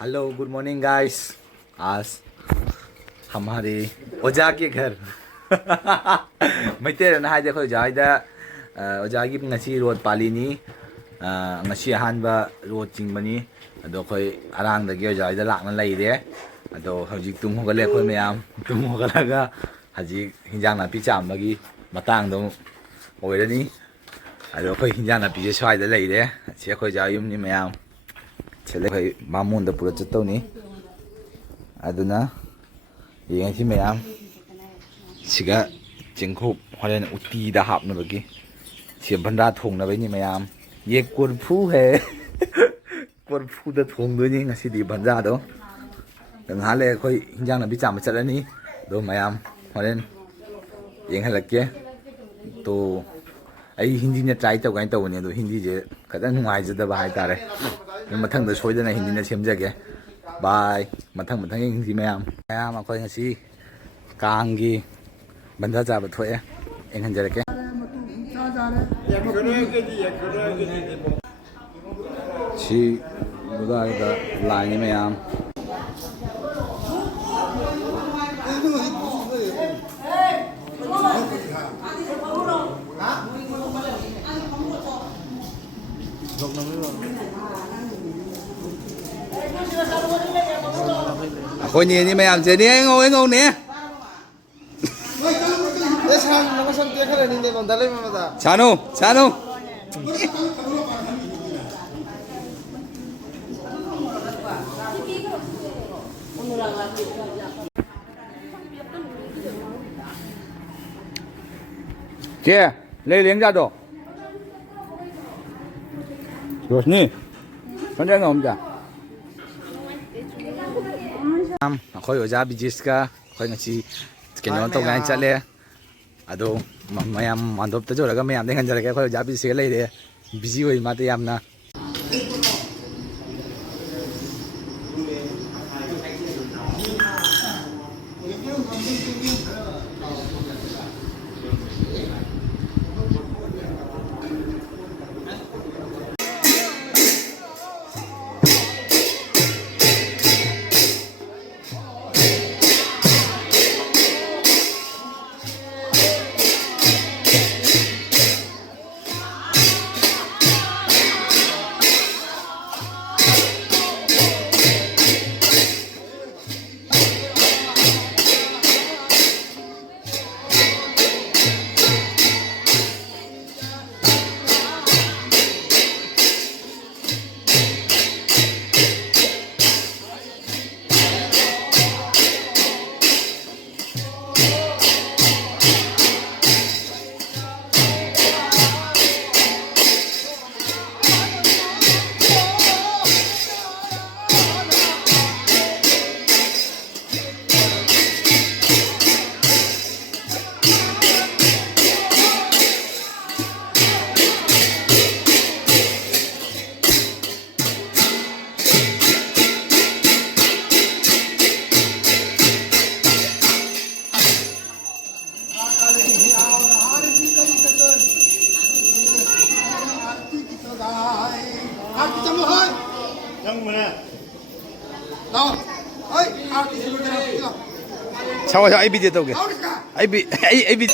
Hello good morning guys. आज हमारे ओजा के घर मैतेरन हाइदे अखोय ओजाइदा ओजा की ngasi रोड पालीनी ngasi अहानबा रोड चिंगबनी अदो अखोय अरांगदगी ओजाइदा लाकना लैरे अदो हजिक तुम होगले अखोय मयाम तुम होगलागा हजिक हिंजांग नापी चामबगी मतांगदो ओइरनी अदो अखोय हिंजांग नापी जे स्वाइदा लैरे से अखोय जा युमनी मयाम चले भाई मामून द पूरा चतौनी अदुना येंसी मयाम सिगा चिंखुप हरेन उटी दा हापनबगी से भंडा थोंगनबैनी मयाम ये कुरफू है कुरफू दा थोंगदोनी ngasi भंडा दो ngहाले अखोय हिंजांग नापी चाम चलनी दो मयाम हरेन येंहलक्के तो आई हिंदी ने ट्राई तब गाइन तबनी दो हिंदी जे खतन नुंगाइजदबा हाय तारे मथंग सोदना हिंदी ने सेमजगे बाय मथंग मथंग हिंदी मयाम मयाम अखोय ngasi कांगी बंधा चाब थोए एंगहनजरके सी गुदादा लाइन मयाम Cô nhìn đi mày làm gì đi ngồi ngồi nè. Chanu, chanu. Kia, lấy liếng ra đồ. Rosni, con đang ngồi chưa? अखोय ओजा बिजिस का अखोय ngasi केनोन तो गाइन चले अदो मयाम मांदोप त जोरगा मयाम दे गंजरके अखोय ओजा बिजिस लेरे बिजी होई माते यामना Sao ai bị gì đâu kìa ai bị